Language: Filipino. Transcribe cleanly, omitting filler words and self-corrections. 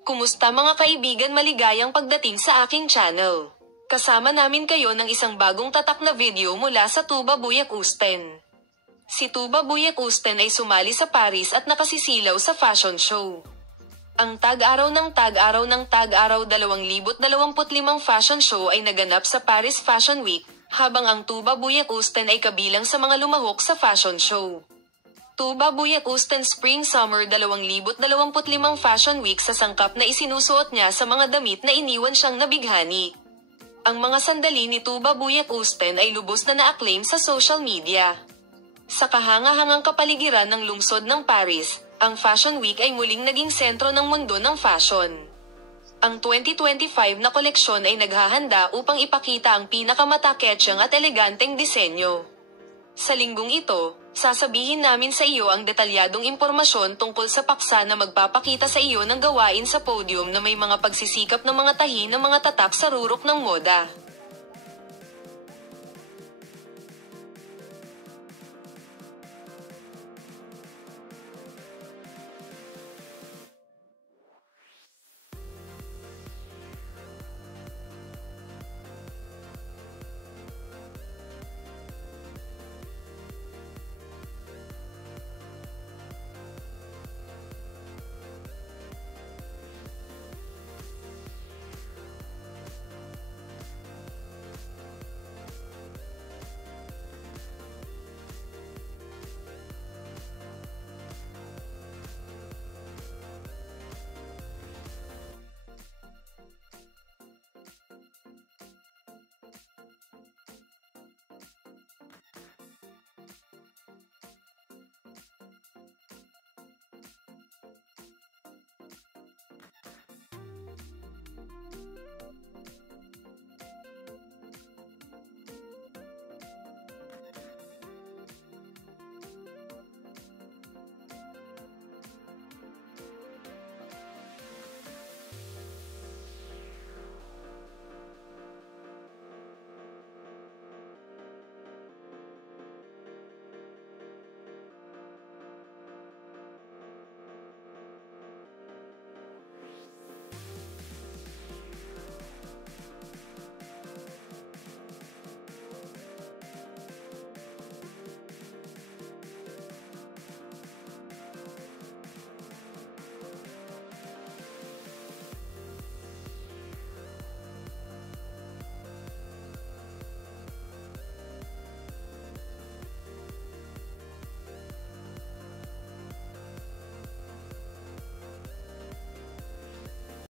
Kumusta mga kaibigan, maligayang pagdating sa aking channel. Kasama namin kayo ng isang bagong tatak na video mula sa Tuba Buyak-Usten. Si Tuba Buyak-Usten ay sumali sa Paris at nakasisilaw sa fashion show. Ang tag-araw ng 2025 fashion show ay naganap sa Paris Fashion Week, habang ang Tuba Buyak-Usten ay kabilang sa mga lumahok sa fashion show. Tuba Buyak-Usten Spring Summer 2025 Fashion Week, sa sangkap na isinusuot niya sa mga damit na iniwan siyang nabighani. Ang mga sandali ni Tuba Buyak-Usten ay lubos na na-acclaim sa social media. Sa kahanga-hangang kapaligiran ng lungsod ng Paris, ang Fashion Week ay muling naging sentro ng mundo ng fashion. Ang 2025 na koleksyon ay naghahanda upang ipakita ang pinakamataketsyang at eleganteng disenyo. Sa linggong ito, sasabihin namin sa iyo ang detalyadong impormasyon tungkol sa paksa na magpapakita sa iyo ng gawain sa podium na may mga pagsisikap ng mga tahi ng mga tatak sa rurok ng moda.